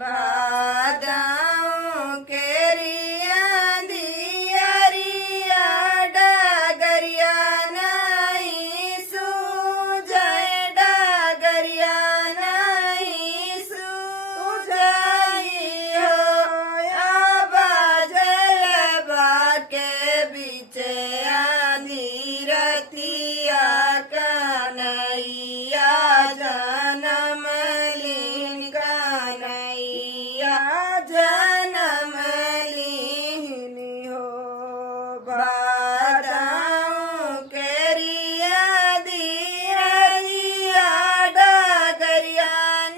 बादाम केरिया दियरिया डगरिया नहीं सूझय डगरिया नहीं सूझय हो जलबा के बीचे आधी रतिया कन्हैया जनम लीन कन्हैया जनम लीन हो बादाम केरिया दियरिया डगरिया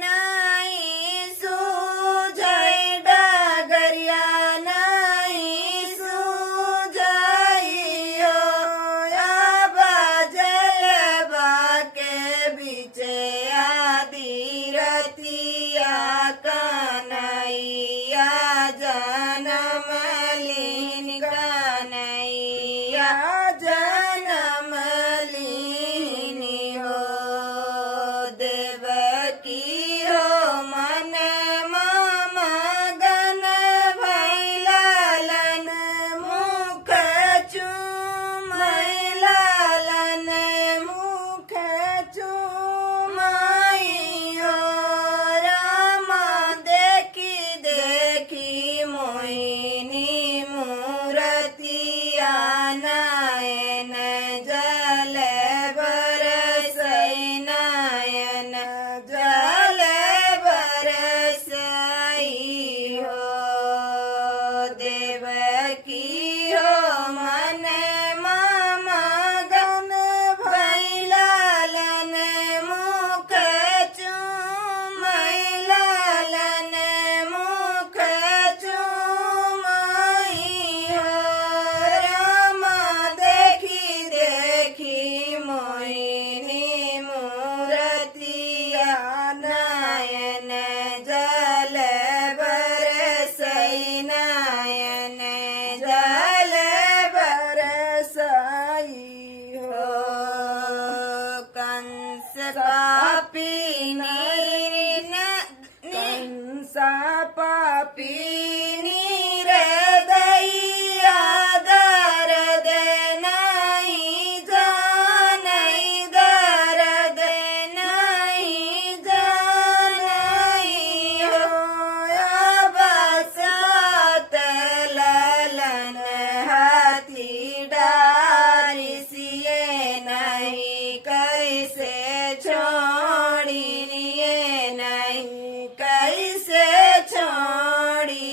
नहीं सूझय डगरिया नहीं सूझय हो जलबा के बीचे आधी रतिया कन्हैया जनम लीन कन्हैया जनम लीन हो देवकी हो मन मगन भैलालन मुख चुमैलालन मुख चुमाई हो रामा देखी देखी मोहिनी मूरतिया नयन जल बरसै नयन जल बरसै हो देवकी हो मन मगन भैलालन मुख चुमैलालन मुख चुमाई हो रामा देखी देखी मोहिनी मूरतिया नयन जल बरसै नयन जल बरसै हो कंस पापी दैया दर्द नहीं जानई दर्द नहीं जानई हो बसात ललन हाथी डारी सिए नहीं कैसे छोड़ी नहीं कैसे छोड़ी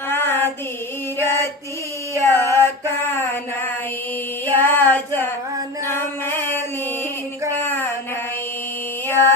आदि रतिया कन्हैया जनम लीन कन्हैया